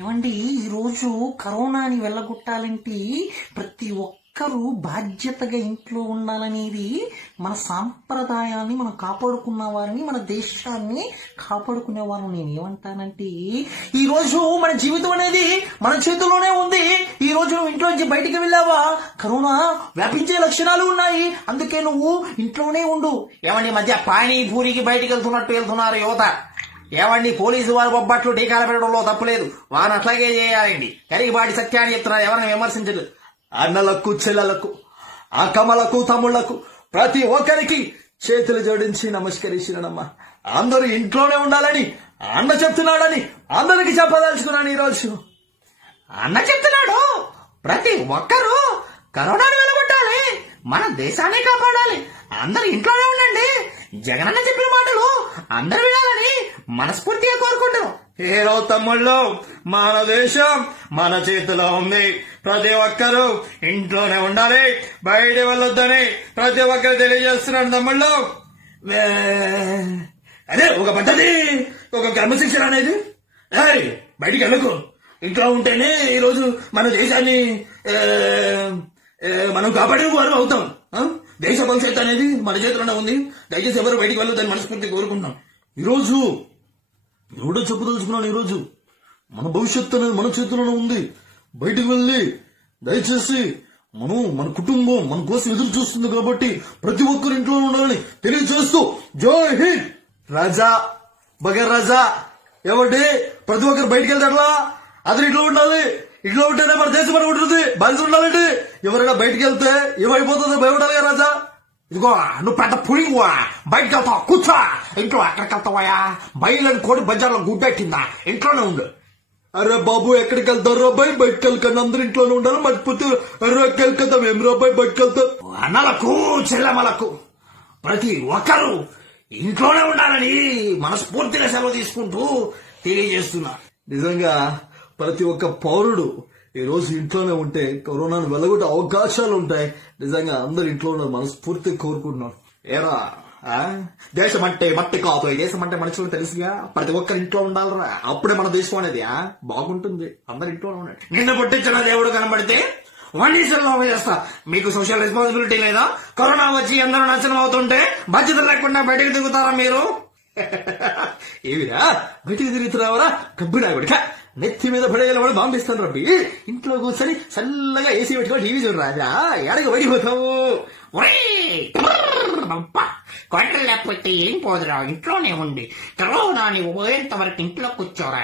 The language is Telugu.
ఏమండి, ఈరోజు కరోనాని వెళ్ళగొట్టాలంటే ప్రతి ఒక్కరూ బాధ్యతగా ఇంట్లో ఉండాలనేది మన సాంప్రదాయాన్ని మనం కాపాడుకున్న వారిని, మన దేశాన్ని కాపాడుకునే వారు. నేను ఏమంటానంటే, ఈ రోజు మన జీవితం అనేది మన చేతుల్లోనే ఉంది. ఈ రోజు నువ్వు ఇంట్లోంచి బయటికి వెళ్ళావా, కరోనా వ్యాపించే లక్షణాలు ఉన్నాయి, అందుకే నువ్వు ఇంట్లోనే ఉండు. ఏమండి, మధ్య పానీపూరికి బయటికి వెళ్తున్నారు యువత. ఏమండి, పోలీసు వారు బొబ్బట్లు టీకాలు పెట్టడంలో తప్పులేదు, వారిని అట్లాగే చేయాలండి. కరిగిబాటి సత్యాన్ని చెప్తున్నారు, ఎవరిని విమర్శించదు. అన్నలకు, చెల్లెలకు, అక్కమ్మలకు, తమ్ముళ్లకు, ప్రతి ఒక్కరికి చేతులు జోడించి నమస్కరించినమ్మా. అందరూ ఇంట్లోనే ఉండాలని అన్న చెప్తున్నాడని అందరికి చెప్పదలుచుకున్నాను. ఈరోజు అన్న చెప్తున్నాడు, ప్రతి ఒక్కరూ కరోనాను వెలగొట్టాలి, మన దేశాన్ని కాపాడాలి, అందరు ఇంట్లోనే ఉండండి. జగనన్న చెప్పిన మాటలు అందరు వినాలని మనస్ఫూర్తిగా కోరుకుంటున్నాం. ఏరో తమ్ముళ్ళు, మన దేశం మన చేతిలో ఉంది. ప్రతి ఒక్కరూ ఇంట్లోనే ఉండాలి, బయట వెళ్ళొద్దని ప్రతి ఒక్కరు తెలియజేస్తున్నాడు. తమ్ముళ్ళు, అదే ఒక పద్ధతి, ఒక క్రమశిక్షణ అనేది. బయటికి వెళ్ళకు, ఇంట్లో ఉంటేనే ఈరోజు మన దేశాన్ని మనం కాపాడే వారు అవుతాం. దేశ భవిష్యత్తు అనేది మన చేతిలోనే ఉంది. దయచేసి ఎవరు బయటికి వెళ్ళొద్దని మనస్ఫూర్తి కోరుకుంటున్నాం. ఈరోజు ఎవడో చెప్పదలుచుకున్నాను, ఈరోజు మన భవిష్యత్తు అనేది మన చేతిలోనే ఉంది. బయటికి వెళ్ళి దయచేసి మన కుటుంబం మన కోసం ఎదురు చూస్తుంది కాబట్టి ప్రతి ఒక్కరు ఇంట్లో ఉండాలని తెలియజేస్తూ, జై హింద్. రాజా బగర్ రాజా ఎవరి ప్రతి ఒక్కరు బయటికి వెళ్తారా, అతను ఇంట్లో ఉండాలి. ఇంట్లో ఉంటేనే మన దేశం మన ఉంటుంది, బాధ్యత ఉండాలండి. ఎవరైనా బయటికి వెళ్తే ఏమైపోతుందో భయపడాలి రాజా. ఇదిగో నువ్వు పెద్ద పులివా, బయటకు వెళ్తావు, కూర్చో. ఇంట్లో ఎక్కడికి వెళ్తావా, బయలుని కోడి బజార్లో గుడ్డెట్టిందా, ఇంట్లోనే ఉండు. అరే బాబు, ఎక్కడికి వెళ్తారు రాబాయ్, బయటకు వెళ్ళకండి, అందరూ ఇంట్లోనే ఉండాలి. మర్చిపోతే ఎక్కడికెళ్తాం, ఏం రాబాయ్ బయటకు వెళ్తాం. అన్నలకు, చెల్లెమ్మలకు, ప్రతి ఒక్కరూ ఇంట్లోనే ఉండాలని మనస్ఫూర్తిగా సెలవు తీసుకుంటూ తెలియజేస్తున్నా. నిజంగా ప్రతి ఒక్క పౌరుడు ఈ రోజు ఇంట్లోనే ఉంటే కరోనాను వెళ్ళగొట్టే అవకాశాలు ఉంటాయి. నిజంగా అందరు ఇంట్లో ఉన్న మనస్ఫూర్తిగా కోరుకుంటున్నాను. ఏరా, దేశం అంటే మట్టి కాదు, దేశం అంటే మనుషులు తెలుసుగా. ప్రతి ఒక్కరు ఇంట్లో ఉండాలరా, అప్పుడే మన దేశం అనేది బాగుంటుంది. అందరు ఇంట్లోనే ఉండండి. నిన్న పుట్టించిన దేవుడు కనబడితే వండీసల్లో చేస్తా. మీకు సోషల్ రెస్పాన్సిబిలిటీ లేదా? కరోనా వచ్చి అందరూ నాశనం అవుతుంటే బాధ్యత లేకుండా బయటకు దిగుతారా మీరు? ఏవిరా బయటికి తిరుగుతున్నావరా, కబ్బిడావిడిక నెత్తి మీద పడేయాలని బాంబిస్తాను రబ్బి. ఇంట్లో కూర్చొని చల్లగా ఏసీ పెట్టుకొని టీవీ చూడు రాజా, ఎడగ పడిపోతావు. కొండలు లేకపోతే ఏం పోదురా, ఇంట్లోనే ఉండి కరోనాని పోయేంత వరకు ఇంట్లో కూర్చోరా.